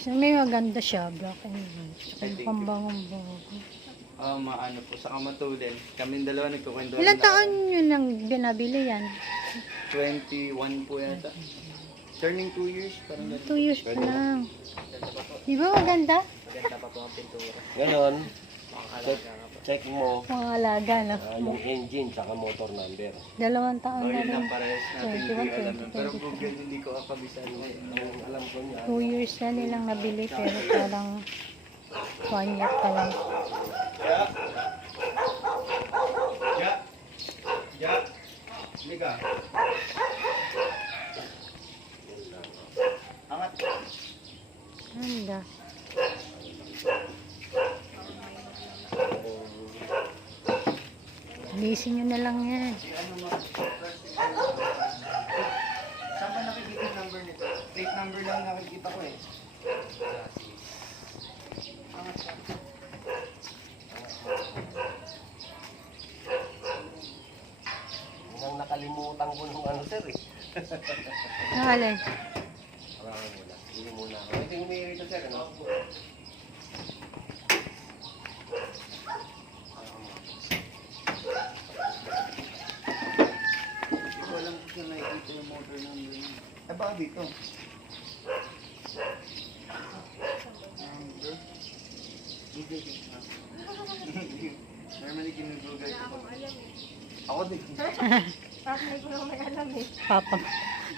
So, may maganda siya, black and white. Saka Thank you. pambangong-bago. Maano po, sa kamatulin. Kaming dalawa nagkukwentuhan. Ilang taon yun lang binabili yan? 21 po yata. Turning 2 years, parang ganun. 2 years pa lang. Maganda pa po. Di ba maganda? Maganda pa po ang pintura. Ganon. Makakalaga nga po. Check mo Mga alaga, no? yung engine tsaka motor number. 2 taon Or na yun rin. lang parehas natin, hindi ko 21, alam. Pero 22. Google, hindi ko kakabisado. Ang alam ko niya. 2 years na nilang nabili, pero parang 1 year pa lang. Ja! Ja! Liga! Angat! Ganda. Bilisin nyo na lang yan. Ano mo? Saan ba nakikita yung number nito? Plate number lang nakikita ko eh. Angat ka. Nang nakalimutan ko nung ano sir eh. Nakalay. Harangan mo na. Hindi muna ako. Ito yung may rito sir ano? Hindi ko alam kung saan nakikita yung motor number niya. Eh baka dito. Number? Hindi. Normally ginugugay ko. Ako din. Papa.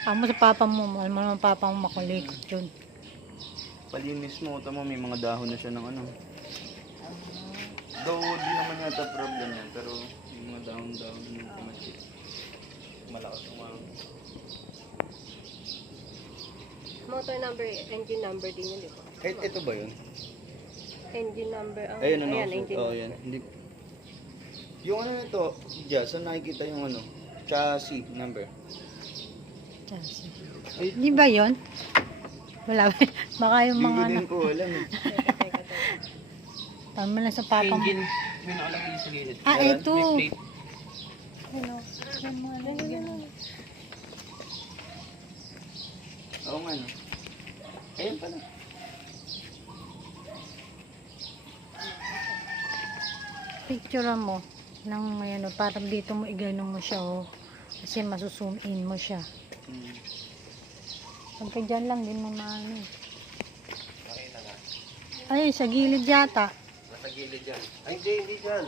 Amo sa papa mo. Alam mo naman papa mo makulikot yun. Palinis mo, tama may mga dahon na siya ng ano. Though di naman yata problem yan, pero yung mga dahon-dahon ng kumasya. Malakas yung mga... Motor number, engine number din yun, di ba? Ito ba yun? Engine number, Ayun ano, engine oh, number. yan. Hindi... Yung ano nito, Jia, saan nakikita yung ano? Chassis number. Di ba yun? Wala ba? Baka yung Hindi mga din ko alam eh. tama lang sa papa mo. May nakalagay sa gilid. Ah, Ayan, ito. may plate. Ano? Yung mga lalagyan. Oo nga no. Ayun pala. Picture mo ng ano, parang dito mo igano mo siya oh. Kasi masuzoom in mo siya. Hmm. Pagka dyan lang din mo maano. Nakita na. Ay, sa gilid yata. Nasa gilid yan. Ay hindi dyan.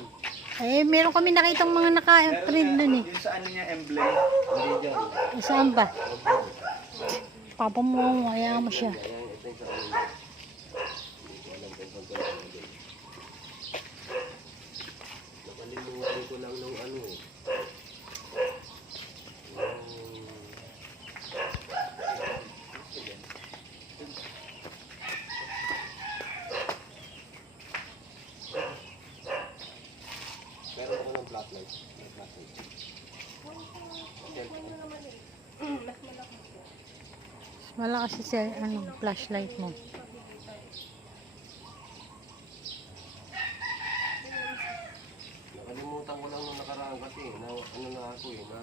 Ay, meron kami nakitang mga naka-print dun eh. Yung sa ano niya, emblem. Hindi dyan. Eh, saan ba? Papa mo, hayaan mo siya. Ayan, ito yung sa ano niya. Hindi ko alam kung saan ko nakalagay. Nakalimutan ko lang nung ano eh. Meron ako ng black light. May black light. Malakas si ano, flashlight mo. Nakalimutan ko lang nung nakaraan kasi na ano na ako eh na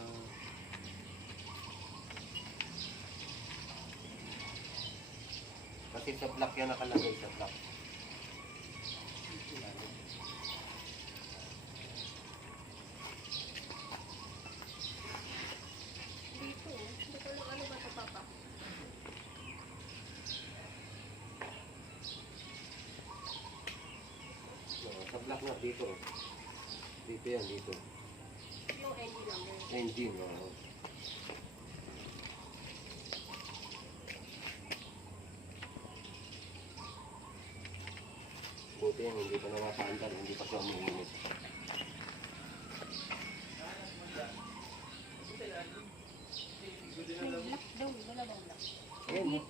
kasi sa black yan nakalagay sa black. Sa black na dito. Dito yan, dito. Yung engine number. Engine, oo. Buti yan, hindi pa napapaandar, hindi pa siya umiinit. Ayan,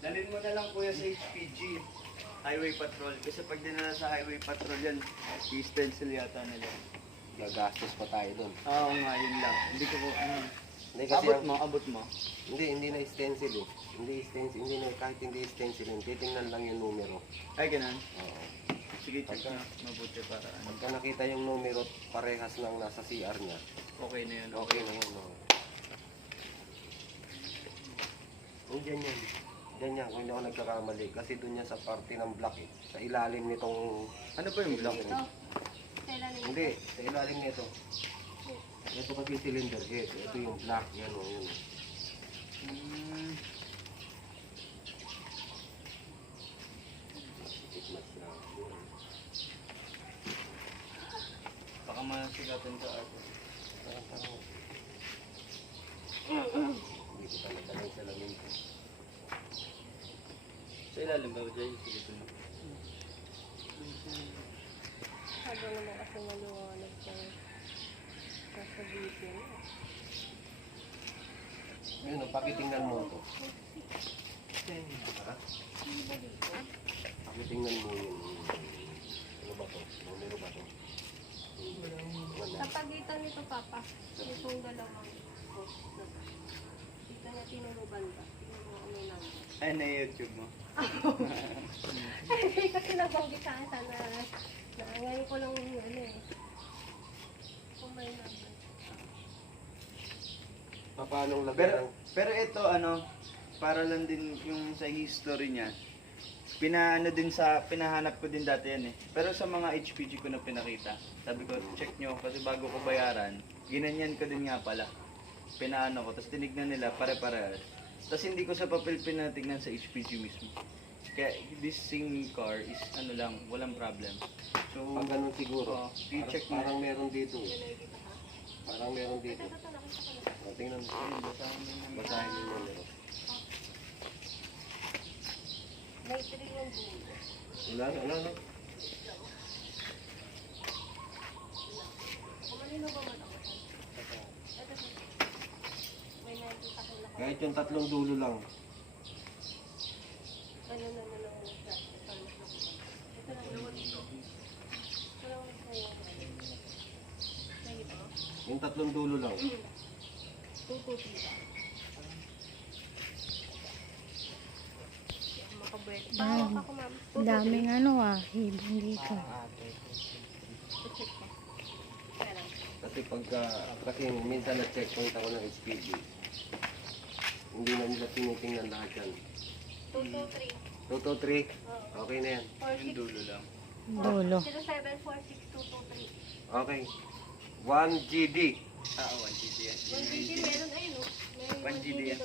Dalhin mo na lang kuya sa HPG. Highway Patrol. Kasi pag dinala sa Highway Patrol yan, i-stencil yata nila. nagastos pa tayo doon. Oo nga, yun lang. Hindi ko ano. Hindi kasi Abot mo. hindi na stencil eh. Hindi stencil, hindi na kahit hindi stencil yun. Titingnan lang yung numero. Ay, ganun. Oo. Sige, check na. Mabuti para ano. Pagka nakita yung numero, parehas lang nasa CR niya. Okay na yun. Okay na yun. Oo. Nandiyan yan. Yan yan, kung hindi ako nagkakamali. Kasi doon yan sa parte ng block eh. Sa ilalim nitong... Ano ba yung block? Kailangan Hindi, sa ilalim nito. Ito kasi cylinder head. Ito yung block. Yan o, yan. Hmm. Tikmas na. Baka masigatan sa ato. Parang hindi ko talaga lang sa lamin ko. Sa ilalim ba dyan? Sige ko na. habang naman kasi maliwanag sa video. Ayun, pakitingnan mo ito. Pakitingnan mo yun. Ano ba to? Numero ba to? Sa pagitan nito, Papa, itong dalawang post na to. Dito niya tinuluban ba? Tingnan mo ano yung number. Ay, na YouTube mo. Ay, kasi nabanggit sa akin na ngayon ko lang yung ano eh. Kung may number. Paano lagyan Pero, ng... pero ito ano, para lang din yung sa history niya. Pinahanap ko din dati yan eh. Pero sa mga HPG ko na pinakita, sabi ko, check nyo kasi bago ko bayaran, ginanyan ko din nga pala. Pinaano ko, tapos tinignan nila pare-parehas. Tapos hindi ko sa papel pinatignan sa HPG mismo. Kaya this same car is ano lang, walang problem. So, Pag ganun siguro. i-check mo. Parang meron dito eh. Yan nakikita ka? Parang meron dito. Ito, nakita ko na. O, tingnan mo. Ayun, basahin mo yung number. Basahin yung numero. May 3 yung dulo. Wala na, wala na. Kung malino ba man ako? Ito, may nakikita ko na. Kahit yung tatlong dulo lang. Ano na lang siya. Ito lang naman ito. Ito lang sa'yo. Nakikita mo? Yung tatlong dulo lang. Tututi ba? Makabwet. Pahawak ako, ma'am. Daming ano hibon dito. Check ko. Kaya lang. Kasi minsan na-checkpoint ako ng HPG. Hindi na nila tinitingnan lahat yan. 223. 2, 2, 3. Okay na yan. Yung dulo lang. Dulo. 0746223. Okay. 1 GD. Ah, 1GD yan. 1GD meron ayun oh. Meron 1GD yan.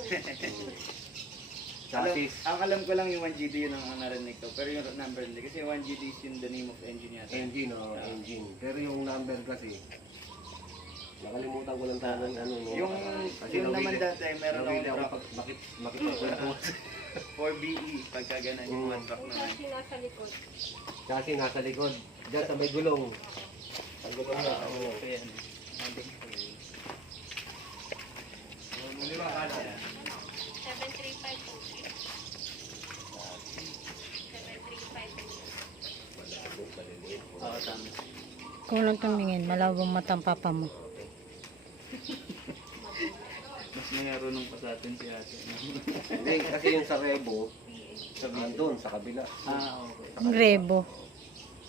Chassis. Ang alam ko lang yung 1GD yun ang narinig ko. Pero yung number hindi. Kasi 1GD is yung the name of engine yata. Engine, engine. Pero yung number kasi, nakalimutan ko lang talaga ano. No? Yung, Kasi yung naman nawili- dati, meron nawili akong ako truck. makipagkwento. 4BE. Pagka ganun yung one truck Yung naman. kasi nasa likod. Chassis nasa likod. Diyan sa may gulong. Ang gulong na. Oo. So yan. Andun ko yun. Yan. 73523. 73523. Oo, tama. Kung lang tumingin, malawang matang papa mo. Mas mayroon pa sa atin si ate. Hindi, kasi yung sa Rebo, andun, sa kabila. Okay. Ang rebo.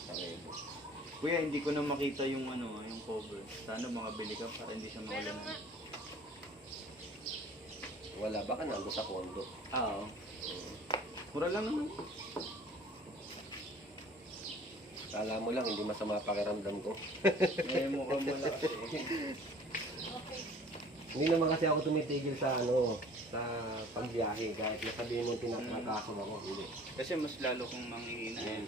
Sa Rebo. Kuya, hindi ko na makita yung ano, yung cover. Sana makabili ka para hindi siya Meron nga. mawala. Wala, baka nando sa kondo. Oo. Mura lang naman. Kala mo lang, hindi masama pakiramdam ko. Eh, mukhang wala kasi. Okay. Hindi naman kasi ako tumitigil sa ano, sa pagbiyahe. Kahit nasabihin mo tinatakason ako, hindi. Kasi mas lalo kong manghihina yan.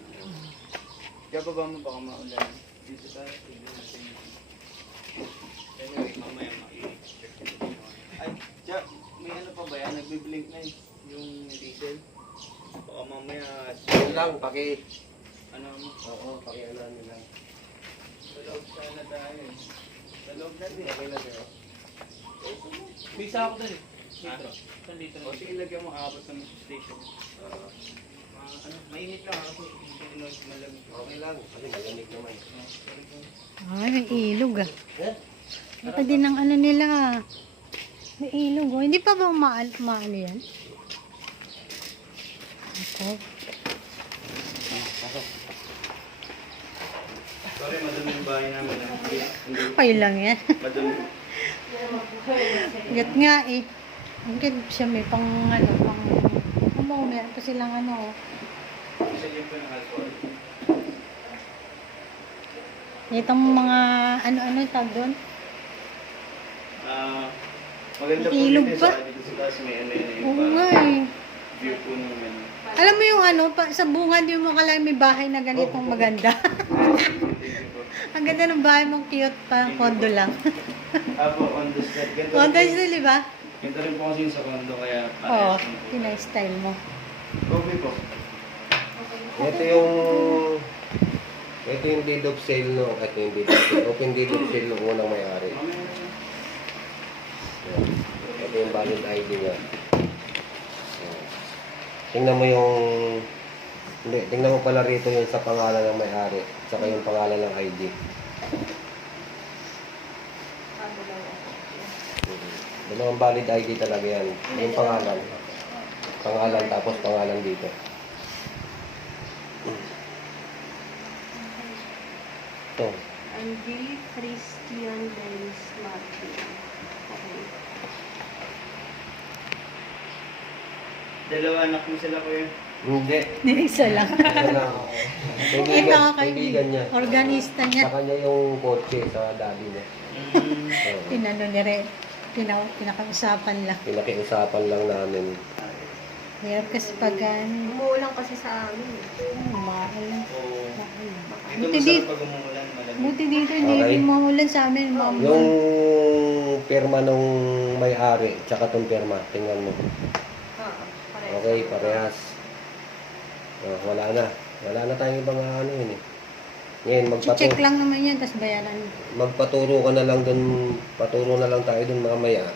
Kaya baba mo baka maulan. Dito tayo. Tignan natin yun. Anyway, mamaya ma-i-check ko. Ay, tiya, may ano pa ba yan? Nagbiblink na yung diesel. Baka mamaya, Yun lang, ano mo, oo, pakialam nila. sa loob sana tayo. Sa loob na din. Okay lang yun. Bisa ako dun eh. Litro. Isang litro. O sige, lagyan mo abot ng station. Ano, mainit lang kasi hindi malamig. Okay lang, kasi malamig naman. Ay, may ilog Eh? Ito din ang ano nila. May ilog Hindi pa ba maano yan? Ako. Sorry, madumi yung bahay namin. Hindi, Okay lang yan. madumi. Gat nga eh. Ang ganda siya may pang ano, pang Meron pa silang ano, oh. Sige po ng alcohol. Itong mga ano-ano tag doon. Maganda po Ilog dito pa. dito sa taas may ano yun, Oo yung nga parang eh. view po ng ano. Alam mo yung ano, sa bungad yung mo kalahin may bahay na ganitong maganda. Thank you po. Ang ganda ng bahay mong cute pa, kondo lang. Apo, on the step. Ganito Kondo rin po- sila, di ba? ganito rin po kasi yung sa condo, kaya Oo, parehas lang po. pinay-style mo. Okay po. Ito yung deed of sale no, ito yung deed of sale. Open deed of sale ng unang may-ari. Yan. Ito yung valid ID niya. Yan. Tingnan mo yung hindi, tingnan mo pala rito yung sa pangalan ng may-ari, saka yung pangalan ng ID. Dalawang valid ID talaga yan. Yung pangalan. Pangalan tapos pangalan dito. Ito. Andy Christian Dennis Martin. Okay. Dalawa anak mo sila ko yun. Hindi. Isa lang. Ito Kaibigan, kay kaibigan niya. organista Sa niya. kanya yung kotse sa daddy niya. Oo. Pinano ni Ren. Pinakausapan lang. Pinakiusapan lang namin. Hirap kasi pag ano, Umuulan kasi sa amin. mahal. Oo. Dito Buti masarap dito. pag umuulan, malamig. Buti dito, hindi Okay. rin maulan sa amin. Yung pirma nung may-ari, tsaka tong pirma, tingnan mo. Okay, parehas. Oh, wala na. Wala na tayong ibang ano yun eh. Ngayon, Check lang naman yan, tapos bayaran. magpaturo ka na lang dun, paturo na lang tayo dun mamaya.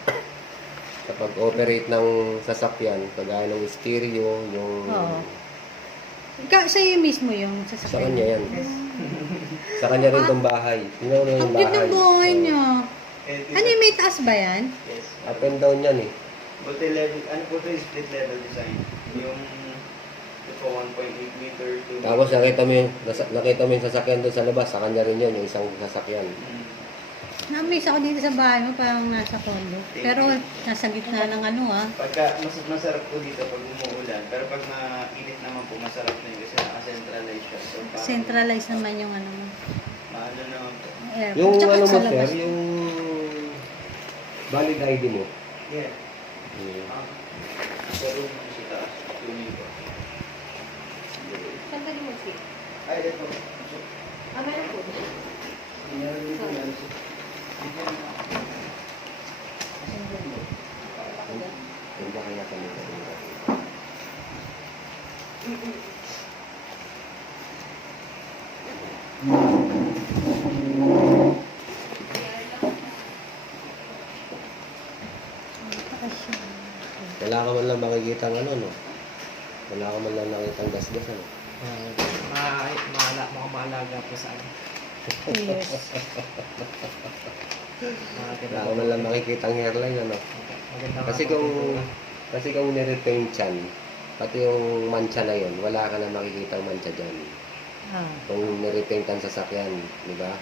Sa pag-operate ng sasakyan, kagaya ng stereo, yung... Oo. Sa'yo mismo yung Sa sasakyan. kanya yan. Sa kanya rin tong bahay. Tingnan mo na Ang yung cute bahay. ng buhay Oh. niya. Eh, dito- Ano yung may taas ba yan? Yes. Up and down yan eh. Buti level, ano po ito yung split level design? Yung ito 1.8 meter to... Tapos nakita mo yung sasakyan doon sa labas, sa kanya rin yun, yung isang sasakyan. Na-miss ako dito sa bahay mo, parang nasa condo. Pero nasa gitna ng ano ah. Pagka masarap po dito pag umuulan, pero pag mainit naman po masarap na yun kasi naka-centralize siya. So, parang Centralized naman yung ano mo. Maano naman po. Air. Yung Tsaka ano mo sa sir, labas. yung valid ID mo. Yeah. Hmm. Sa room sa taas, tuloy po. Saan ka din mag-sit? Ay, ito. Meron po. Meron din po yan. Hindi kaya kami Wala ka man lang makikita ng ano, no? Wala ka man lang nakitang gasgas, ano? Maalaga po sa akin. Yes. Wala ka man lang makikita ang hairline, ano? Kasi kung nirepaint yan, pati yung mancha na yun, wala ka na makikita ang mancha dyan. Ah. Kung nirepaint ang sasakyan, di ba?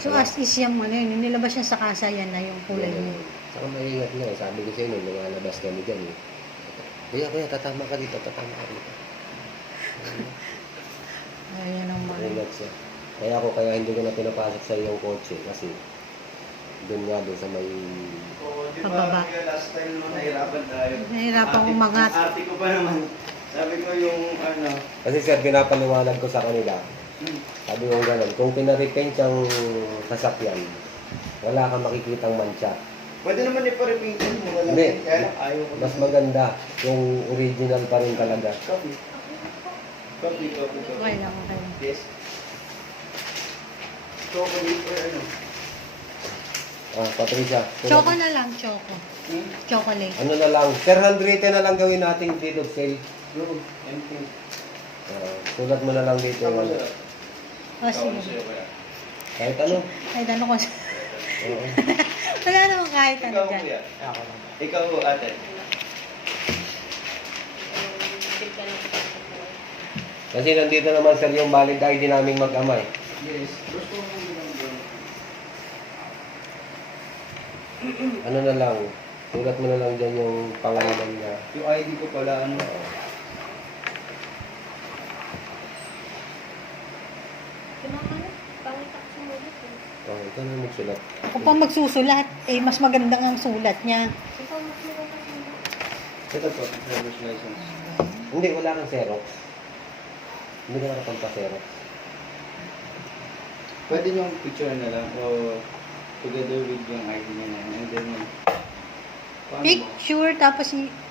So as is yung ano yun, yung nilabas niya sa kasa yan na yung kulay Yan, mo. Saka maingat nga, sabi ko sa inyo, lumalabas kami dyan eh. Kuya, tatama ka dito, tatama ka dito. Ayan ang mga. Maingat siya. Kaya hindi ko na pinapasok sa iyong kotse kasi doon nga doon sa may... Oo, di Pababa. ba kaya last time nung nahirapan tayo? Nahirapan umangat. Ate ko pa naman. Sabi ko yung ano... Kasi sir, pinapaliwanag ko sa kanila. Sabi ko gano'n, kung pinarepaint yung sasakyan, wala kang makikitang mancha. Pwede naman ipa-repaintin mo. Wala Hindi. kaya ayaw ko. Mas maganda yung original pa rin talaga. Copy. Copy. Okay lang, okay lang. Yes. Chocolate or ano? Patricia. Choco na lang, choco. Hmm? Chocolate. Ano na lang, sir, 100 na lang gawin nating deed of sale. Go. Empty. Sulat mo na lang dito. Tama Ano. sa'yo. O sige. sa'yo kaya. Kahit ano. Kahit ano ko. Oo. Wala naman kahit ano Ikaw dyan. kuya. Ako lang. Ikaw ate. Kasi nandito naman sir yung valid ID naming mag-ama eh. Yes. Gusto mo lang doon. Ano na lang, sulat mo na lang dyan yung pangalan niya. Yung ID ko pala ano. Oh, ito na magsulat. Ako pa magsusulat. Eh, mas maganda ang sulat niya. Ito, mas maganda sila. Ito po, driver's license. Hindi, wala kang Xerox. Hindi ka nakapagpa-Xerox. Pwede yung picture na lang o together with yung ID niya na and then paano ba? Picture, tapos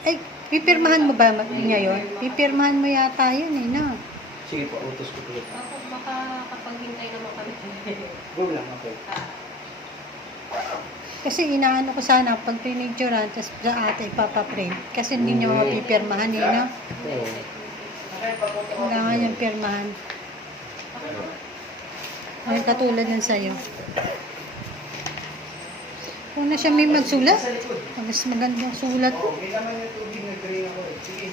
ay, pipirmahan mo ba niya yun? Pipirmahan mo yata yun eh, no? Sige po, utos ko po. Ako, baka kapag hintay naman kami. Go lang, okay. Kasi inaano ko sana, pag pinicturean, tapos sa ate ipapaprint. Kasi hindi niya mapipirmahan eh, no? Oo. Kailangan niyang pirmahan. Ay, katulad yan sa'yo. Kung na siya may magsulat, mas magandang sulat. Oo, may naman yung tubig na green ako eh. Sige,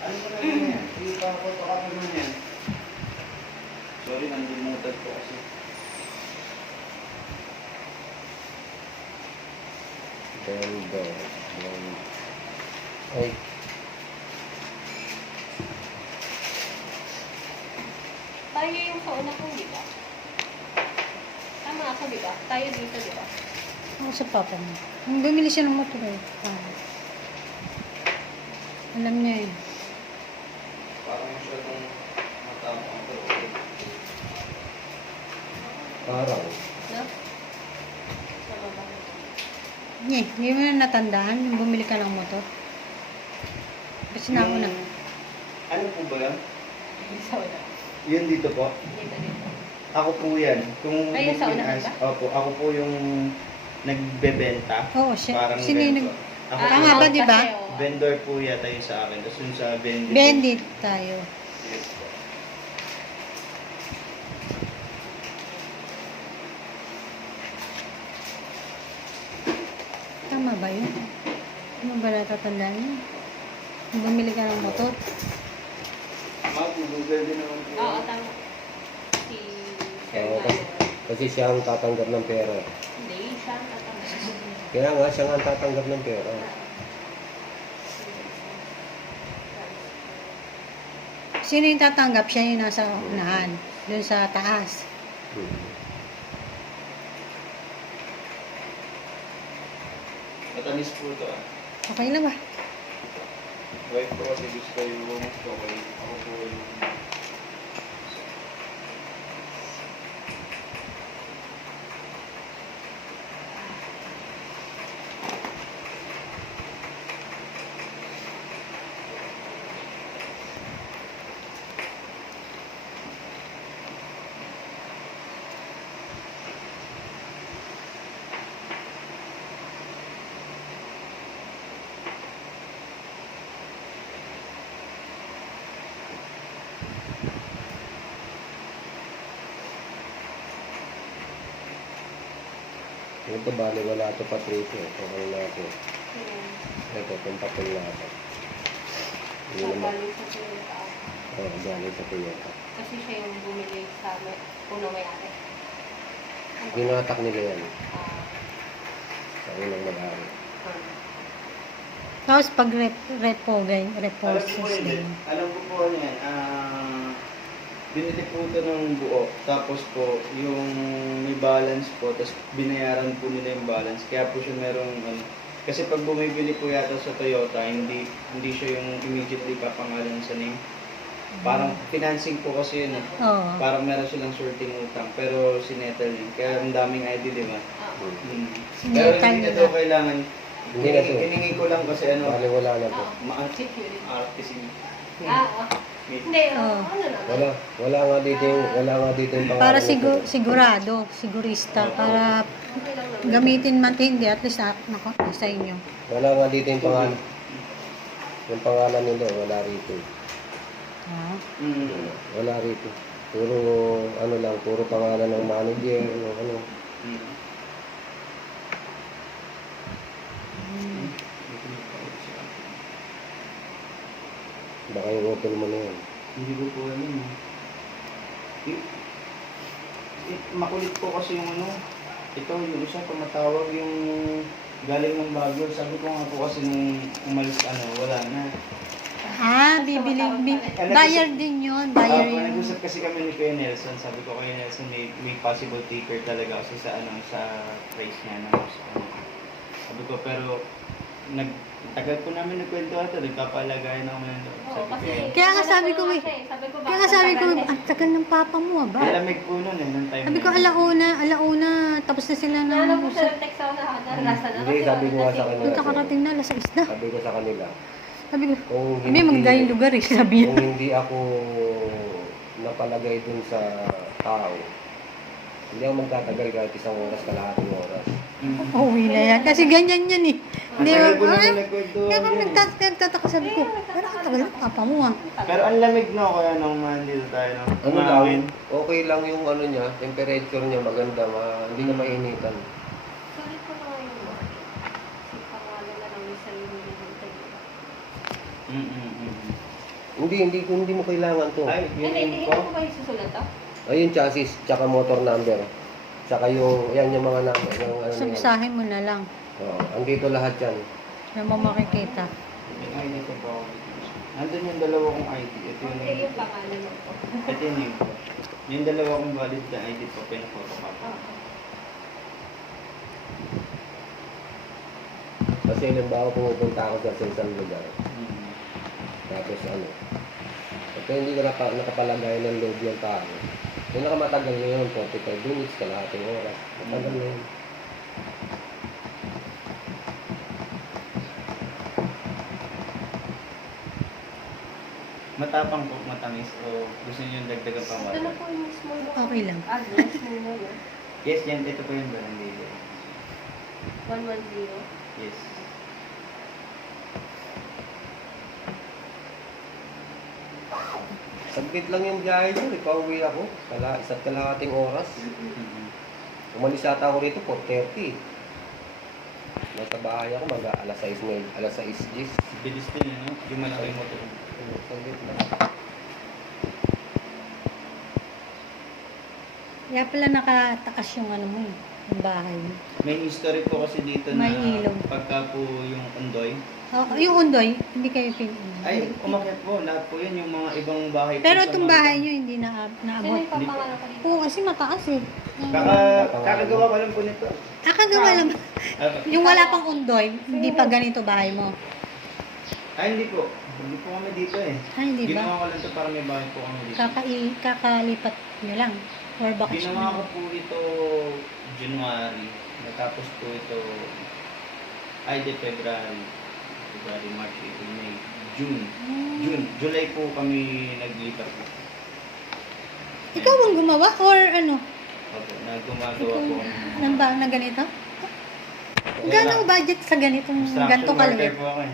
ano mo na yun yan? Hindi pa ako tokapin mo yan. Sorry, nandimutan ko kasi. Bendo. Ay, Tayo yung kauna ko, di ba? Tama ako, di ba? Tayo dito, di ba? Ako sa papa mo. Nung bumili siya ng motor eh. Alam niya eh. Parang masyadong matama ako. parang. No? Tama ba? Hindi mo na natandaan yung bumili ka ng motor. Kasi na ako na. Ano po ba yan? Sa una. Yun dito po. Dito, dito. Ako po yan. Kung Ay, yung sa unahan ba? Opo, ako po yung nagbebenta. Oo, siya. Parang Sino yung ganito. Ako Tama po, ba, di ba? vendor po yata yun sa akin. Tapos yun sa vendor. Bandit tayo. Yes po. Tama ba yun? Ano ba natatandaan yun? Yung bumili ka ng motor? Ma'am, Google din naman po. Oo, tama. Si Sir Oo, kasi siya ang tatanggap ng pera. Hindi, siya ang tatanda. Kaya nga, siya nga ang tatanggap ng pera. Sino yung tatanggap? Siya yung nasa unahan. Doon sa taas. Matamis po ito ah. Okay lang ba? Wife ko kasi gusto yung mas okay. Ako po yung... Ito, bali, wala ito pa trito. Ito ang natin. Ito, itong papel natin. Hindi naman. Galing sa Toyota. Oo, galing sa Toyota. Kasi siya yung bumili sa unang may-ari. Ginatak nila yan Ah, sa unang mag-ari. Tapos pag repo Alam ko po yun eh. system. Alam ko po ano yan. Binili po ito ng buo. Tapos po, yung may balance po. Tapos binayaran po nila yung balance. Kaya po siya merong ano. Kasi pag bumibili po yata sa Toyota, hindi siya yung immediately papangalan sa name. Parang financing po kasi yun. Oo. Parang meron silang sorting utang. Pero sinettle yun. Kaya ang daming ID, di ba? Hmm. Pero Sinettle hindi na nila. ito kailangan. Hindi na to. Hiningi ko lang kasi ano. Bali, wala na to. security. Artisan. Hindi, Oo. ano naman? Wala nga dito yung pangalan. Para nito. sigurista. Para Okay lang naman. gamitin matindi. At least, sa inyo. Wala nga dito yung pangalan. Yung pangalan nila, wala rito. Ah. Mm. Wala rito. Puro, ano lang, puro pangalan ng manager, ano. Mm. Baka yung hotel mo na yan. Hindi ko po alam eh. Makulit po kasi yung ano. Ito yung isa tumatawag yung galing ng Baguio. Sabi ko nga po kasi nung umalis wala na. Bibili. Buyer din yun. Buyer yun. Nag-usap kasi kami ni Kuya Nelson. Sabi ko kay Nelson, may possible taker talaga kasi sa price niya ng house. Sabi ko, pero tagal po namin nagkwentuhan ito. Nagpapalagayan ako ng loob. Oo, kasi... Kaya nga sabi ko, Kaya nga sabi ko, ang tagal ng papa mo, ba? Malamig po nun nung time Sabi ko, na yun. alauna, tapos na sila na. Ano po siya nag-text ako na naranasan na. Hindi, sabi ko nga sa kanila. Punta karating na, alas 6 na. Sabi ko sa kanila, Sabi ko, kung may maganda yung lugar eh, sabi niya. kung hindi ako napalagay dun sa tao, hindi ako magtatagal kahit isang oras, kalahating oras. Uwi na yan. Kasi ganyan yan eh. Hindi Ang tagal ba? po namin nagkwentuhan Kaya kung yun. nagtataka sabi ko, parang ang tagal ng papa mo ah. Pero ang lamig no, kaya nung nandito tayo. No? Ano Umangin. lang, okay lang yung ano niya, temperature niya maganda, hindi na mainitan. Sorry ko na ngayon. Si pangalan na lang yung sarili ng tayo. Hindi mo kailangan to. Ay, yun Hindi yung ko ba yung susulat to? Ayun, chassis, tsaka motor number. Tsaka yan yung mga number. Yung, ano, yan. Sabisahin mo na lang. Oo, andito lahat yan. Yan mo makikita. May ID ko pa ako. Nandun yung dalawa kong ID. Ito yung Okay, yung pangalan mo po. Ito yung name ko. Yung dalawa kong valid na ID ko, pinapotocopy. Kasi halimbawa pumupunta ako sa isang lugar. Mm. Tapos ano, ito hindi ka nakapalagay ng load yung tao. Yung nakamatagal na yun, 45 minutes, kalahating oras. Matagal na yun. Matapang po, matamis, o gusto niyo yung dagdagan pa Ito na po yung small box. Okay lang. Address mo na. Yes, yan. Ito po yung barangay. 110. Yes. Saglit lang yung biyahe ko, pauwi ako. Isa't kalahating oras. Mm-hmm. Umalis ata ako rito, 4:30. Nasa bahay ako, alas 6 10. Bilis din yun, no? Yung malaking motor. Saglit lang. Kaya pala nakataas yung ano mo eh, yung bahay mo. May history po kasi dito May na ilog. pagka po yung undoy. Yung undoy, hindi kayo Ay, umakyat po. Lahat po yun yung mga ibang bahay po. Pero sa itong mga- bahay nyo hindi na Sino naabot. yung papangalan ko dito? Oo, kasi mataas eh. Kakagawa ko lang po nito. Kagawa lang. Ah, Yung wala pang undoy, hindi pa ganito bahay mo. Ay, hindi po. Hindi po kami dito eh. Ay, hindi ba? Ginawa ko lang ito para may bahay po kami dito. Kakalipat nyo lang. Or bakasyon. Ginawa ko po ito January. Natapos po ito February, March, April, May, June. July po kami naglipat po. Ikaw ang gumawa or ano? Opo, gumagawa po kami. Nang ba na ganito? Magkano ang budget sa ganitong ganito Construction worker kaliit? po ako eh.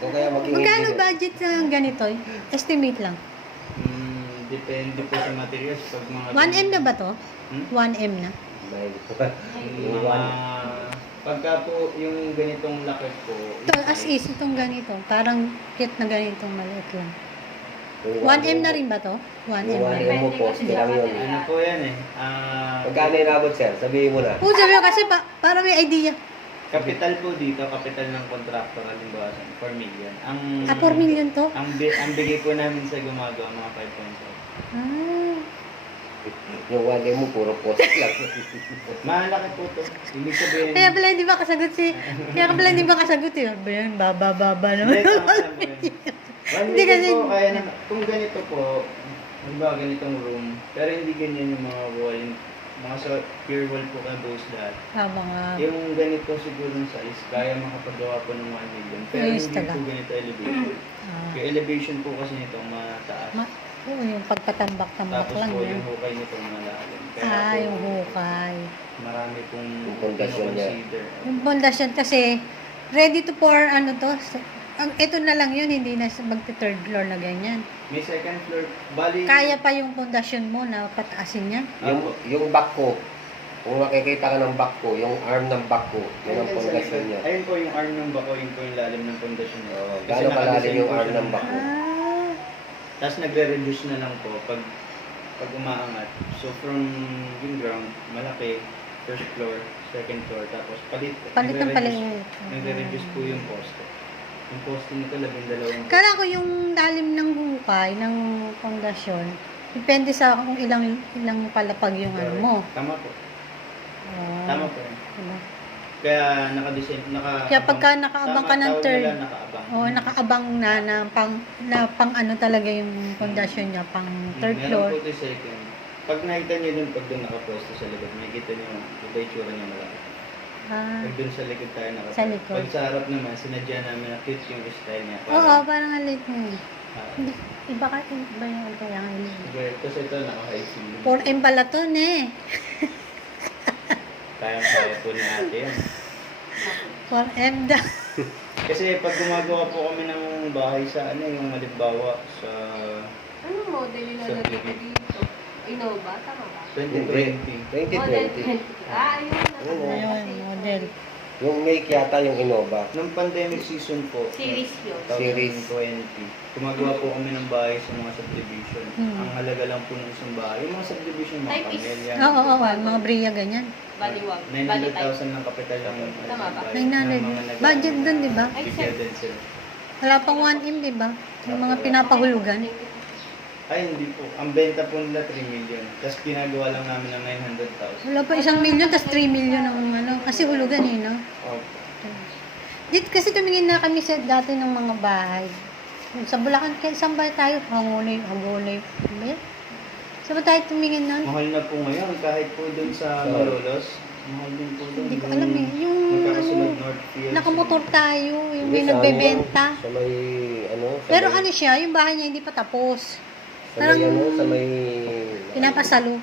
So kaya maging Magkano budget sa ganito? Estimate lang. Depende po sa materials. Pag mga 1M na ba to? Hmm? 1M na. Yung mga... Pagka po yung ganitong laki po... Ito, as is, itong ganito. Parang kit na ganitong maliit lang. 1M na rin ba to? 1M Yung na 1M rin. mo po, lang yun. Ano po yan eh? Magkano inabot, sir? Sabihin mo na. Oo, sabi ko kasi para may idea. Capital po dito, capital ng contractor halimbawa 4 million. 4 million to? Ang bigay po namin sa gumagawa mga 5.5. Ah. Yung 1M mo, puro post lang. Malaki po to. Ibig sabihin... Kaya pala hindi ba kasagot eh. Ba yan, baba naman. Hindi, tama lang po yun. 1 Hindi million kasi- po, kaya naman. Kung ganito po, halimbawa ganitong room, pero hindi ganyan yung mga wall, mga pure wall po kabuos lahat. Tama nga. Yung ganito siguro size, kaya makapagawa po ng 1 million. Pero Yes, hindi talaga. po ganito elevation. Ah. Yung elevation po kasi nito mataas. Oo, yung pagpatambak-tambak Tapos lang po yan. yung hukay nito malalim. Yung hukay. Marami pong Yung pundasyon niya. consider. Yung pundasyon kasi, ready to pour ano to. Ito na lang yun, hindi na magti-third floor na ganyan. May second floor. Bali, Kaya pa yung pundasyon mo na pataasin niya. Yung back ko, kung makikita ka ng back ko, yung arm ng back ko, yun ang Ayun sa pundasyon likod. niya. Ayun po yung arm ng bako, yun po yung lalim ng pundasyon niya. Oo, Kasi gano'n kalalim nakadesign yung po arm siya ng back ko. Tapos nagre-reduce na lang po pag umaangat. So from yung ground, malaki, first floor, second floor, tapos palit. Palit ng Nagre-reduce- palit. Nagre-reduce po yung poste. Yung poste nito, 12. Kala ko yung lalim ng hukay, ng pundasyon, depende sa kung ilang palapag yung ano mo. Tama po. Ah, Tama po. diba? Kaya Kaya pagka nakaabang ka ng third, nakaabang. nakaabang na pang ano talaga yung pundasyon niya, pang third floor. Meron po ito second. Pag nakita niyo dun, pag doon nakapwesto sa likod, makikita niyo yung itsura niya malaki. Ah, Pag doon sa likod tayo nakapwesto. Sa likod. Pag sa harap naman, sinadya namin na cute yung style niya. oo, parang ang late mo eh. Ah, Hindi, iba yung ano kaya ngayon. okay, kasi ito naka-high seal. 4M pala to, ne. Kaya po ni ate yan. 4M daw. Kasi pag gumagawa po kami ng bahay sa yung halimbawa sa Anong model yung nalagay ko dito? Innova, tama ba? 2020. 2020. Ayun. Ayun, model. Yung make yata yung Innova. Nung pandemic season po, Series yun. Series. 2020, gumagawa po kami ng bahay sa mga subdivision. Hmm. Ang halaga lang po ng isang bahay, yung mga subdivision, mga Type is- pamilya. Oo, mga Bria ganyan. Baliwag. 900,000 ng kapital lang. Tama ba? 900. Budget dun, di ba? Ay, Bigyan sir. din sila. Wala pang 1M, di ba? Yung mga pinapahulugan. Ay, hindi po. Ang benta po nila 3 million. Tapos ginagawa lang namin ng 900,000. Wala pa 1 million, tas 3 million ang ano. Kasi hulugan eh, no? Opo. Dito kasi tumingin na kami sa dati ng mga bahay. Sa Bulacan, kaya saan ba tayo? Hangunoy. Ano ba yan? Saan ba tayo tumingin nun? Mahal na po ngayon. Kahit po dun sa Malolos, mahal din po dun. Hindi ko alam eh. Yung Magkakasunod ano, Northfield. nakamotor tayo, yung may Hindi, sa nagbebenta. Sa may, ano, sa Pero may, ano siya, yung bahay niya hindi pa tapos. sa may, sa may,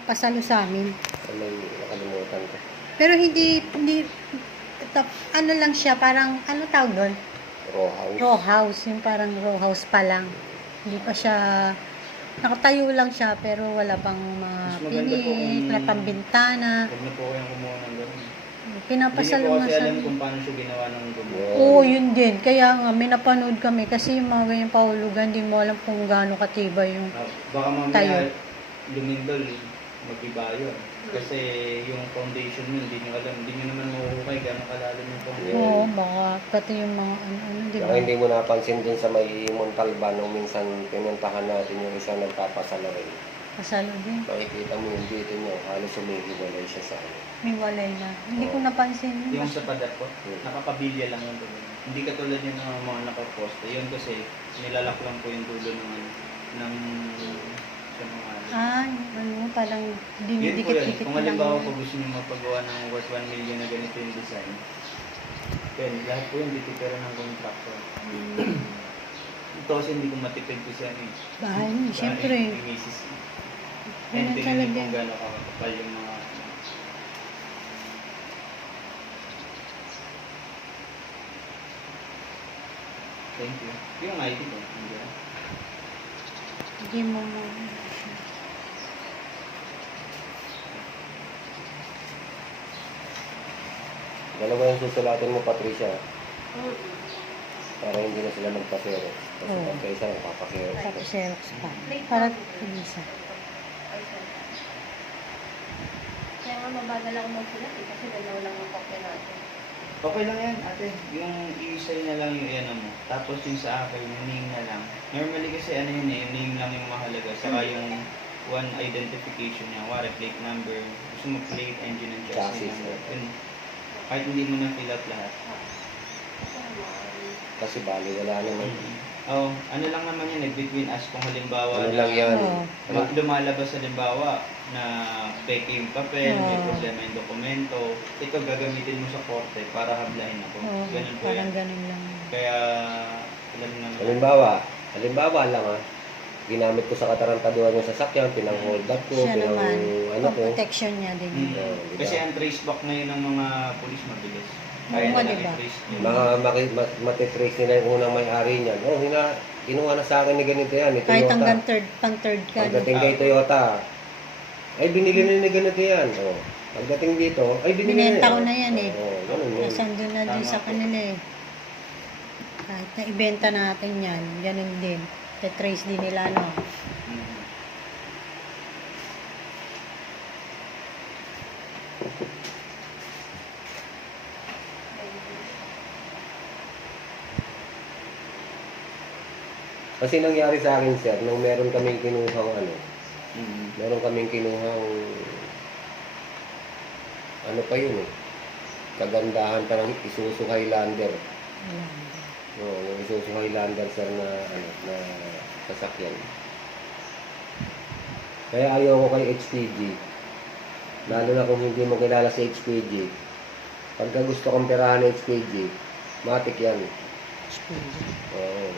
Pasalo sa amin. sa may, nakalimutan ko. Pero hindi, ano lang siya, parang, ano tawag doon? Row house. Row house, yung parang row house pa lang. Hindi pa siya, nakatayo lang siya, pero wala pang mga Mas maganda po pinik, kung- wala pang bintana. Huwag na po kayong kumuha ng ganun. Hindi Pinapasalo ko nga kasi sa alam kung paano siya ginawa ng gumawa. Oo, yun din. Kaya nga, may napanood kami kasi yung mga ganyang pahulugan, hindi mo alam kung gaano katibay yung Baka mamaya Tayo. lumindol, mag-iba yun. Kasi yung foundation mo, hindi nyo alam. Hindi nyo naman mahuhukay gano'ng kalalim yung foundation. Oo, baka pati yung mga ano, di ba? Kaya hindi mo napansin din sa may Montalban nung minsan pinuntahan natin yung isang nagpapasalarin. Pasalo din. Makikita mo yung dito nyo, halos sumihiwalay siya sa ano. May walay na. Hindi ko napansin yun. Yung sa padat po, nakakabilya lang yung dulo. Hindi katulad yun ng mga nakaposte. Yun kasi nilalak lang po yung dulo ng sa mga Ah, ano, parang Yun po yun. dinidikit-dikit Kung halimbawa po gusto nyo magpagawa ng worth 1 million na ganito yung design, yun, lahat po yun dititira ng contractor. Ito kasi hindi ko matipid ko siya eh. Bahay mo, siyempre. Yung misis. Ganun And tingnan niyo talaga. kung gano'n kakapal yung mga Thank you. Yung ID ko. Nandiyan. Hindi mo mo. Dalawa yung susulatin mo, Patricia, para hindi na sila magpa-xerox. Kasi Oo. pagka isa magpapa-xerox. Tapos xerox pa. Para isa. Kaya nga mabagal ako magsulat eh, kasi dalawa lang ang kopya natin. Okay lang yan, ate. Yung i-say na lang yung ano mo. Tapos yung sa akin, yung name na lang. Normally kasi ano yun eh, yung name lang yung mahalaga. Saka yung one identification niya. Wari, plate number. Gusto mo plate, engine, and chassis Chassis, number. eh. Yun. Kahit hindi mo na fill out lahat. Kasi bali, wala naman. Oh, ano lang naman yun eh, between us kung halimbawa Ano na lang yan. Oo. lumalabas halimbawa na peke yung papel, may Oo. problema yung dokumento, ito gagamitin mo sa korte para hablahin ako. Oo, Ganun po parang yan. ganun lang. Kaya, alam naman. Halimbawa lang ginamit ko sa katarantaduhan yung sasakyan, pinang-hold up ko, Siya naman, ano ko. protection niya din. Mm. Oo, diba? Kasi ang trace back ngayon ng mga pulis mabilis. Oo, Kaya na lang diba? i-trace nyo. Matitrace nila yung unang may-ari niyan. Oh, kinuha na sa akin ni ganito yan, ni Toyota. Kahit hanggang pang third ka. Pagdating kay Toyota, ay binili na ni ganito yan. Oh. Pagdating dito, ay binili Binenta na ko na yan eh. Oh, ganun yun. Nasaan na din Tama sa po. kanila eh. Kahit na ibenta natin yan, ganun din. Te-trace din nila, no? Mm. Kasi nangyari sa akin, sir, nung meron kaming kinuhang Mm. meron kaming kinuhang, ano pa yun eh, kagandahan pa ng Isuzu Highlander. Ayan. Oo, yung Isuzu Highlander, sir, na, na sasakyan. Kaya ayoko kay HPG. Lalo na kung hindi mo kilala si HPG. Pagka gusto kong perahan ng HPG, matik yan. Oo.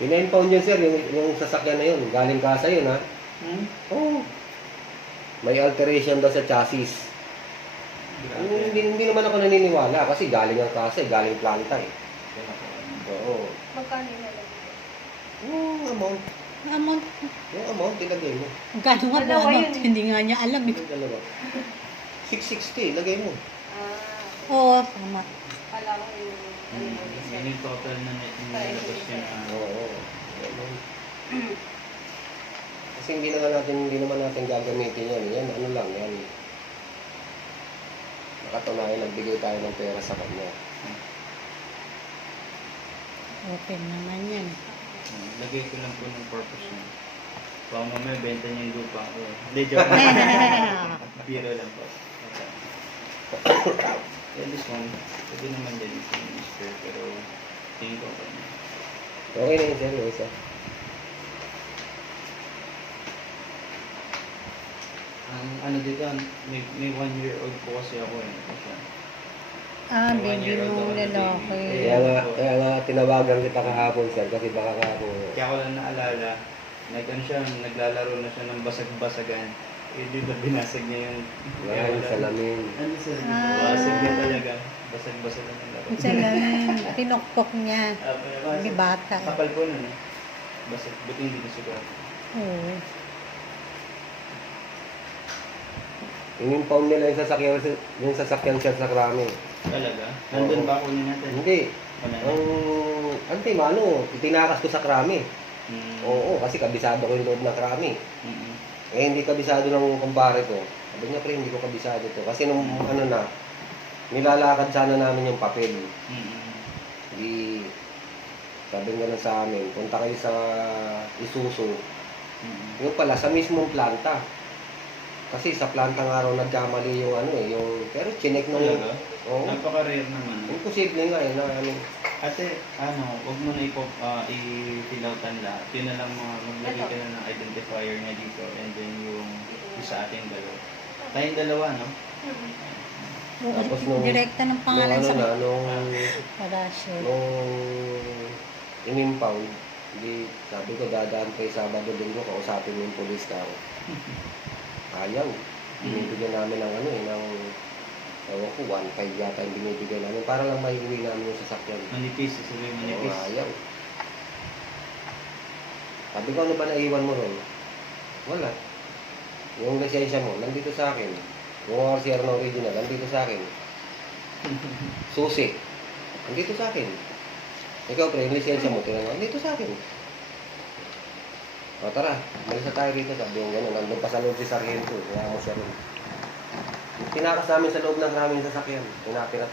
Pina-impound yun, sir, yung sasakyan na yun. Galing kasa yun, ha? Hmm? Oo. May alteration daw sa chassis. Hindi naman ako naniniwala kasi galing ang kasa, galing planta eh. Oo. Magkano yung nalagay? Yung amount. Amount. Yung amount, ilagay mo. Gano'n nga Dalawa ba? yun eh. Hindi nga niya alam eh. Yung dalawa. 660, ilagay mo. Oo, tama. Kala ko yung Yan yung total na nilabas niya na Oo. Kasi hindi naman natin gagamitin yan. Yan, ano lang, yan. Nakatunayan, nagbigay tayo ng pera sa kanya. Open naman yan. lagay ko lang po ng purpose niya. Baka mamaya benta niya yung lupa ko. Hindi, joke. Biro lang po. Yeah, this one, pwede naman din yung Mr. Pero tingin ko pa niya. Okay na yun, sir, yung isa. Ano dito, may 1 year old po kasi ako eh. Kasi, Ah, may 1 baby year old mo ako na lalaki. baby. Kaya nga tinawagan kita kahapon, sir, kasi baka ka ako. Kaya ko lang naalala, naglalaro na siya ng basag-basagan. Eh, di ba binasag niya yung... Wala yung salamin. Ano sa Ah. Basag niya talaga. Basag-basagan ng laro. Isa lang, pinokpok niya. Di bata. Kapal po nun eh. Basag, buti hindi na siguro. Oo. Inimpound nila yung sasakyan siya sa krami. Talaga? Nandun ba kunin natin? Hindi. Wala na. Itinakas ko sa krami. Mm. Oo, kasi kabisado ko yung loob ng krami. Mm-mm. Eh, hindi kabisado ng kumpare ko. Sabi niya, pre, hindi ko kabisado to. Kasi nung nilalakad sana namin yung papel. Mm-mm. Di, sabi nga na sa amin, punta kayo sa Isuzu. Mm-mm. Yung pala, sa mismong planta. Kasi sa planta nga raw nagkamali yung pero chinek nung, Talaga? oo. Napaka-rare naman. Imposible nga eh, na Ate, wag mo na i-filloutan lahat. Yun na lang maglagay ka na ng identifier niya dito and then yung sa ating dalawa. Tayong dalawa, no? Tapos nung- Direkta ng pangalan sa nung para sure. in-impound, hindi, sabi ko dadaan kay Sabado Linggo, kausapin mo yung police ka ako. Ayaw. Binibigyan namin ng ng ewan ko, 1.5 yata yung binibigyan namin para lang maiuwi namin yung sasakyan. Manipis, sasabihin manipis. Oo, ayaw. Sabi ko, ano ba naiwan mo ron? Wala. Yung lisensya mo, nandito sa akin. Yung RCR na original, nandito sa akin. Susi, nandito sa akin. Ikaw, pre, yung lisensya mo, tinanong, nandito sa akin. O tara, malis na tayo rito. Sabi yung gano'n, nandun pa sa loob si Sargento. Kaya mo siya rin. Tinakas namin sa loob ng maraming sasakyan. Tinatira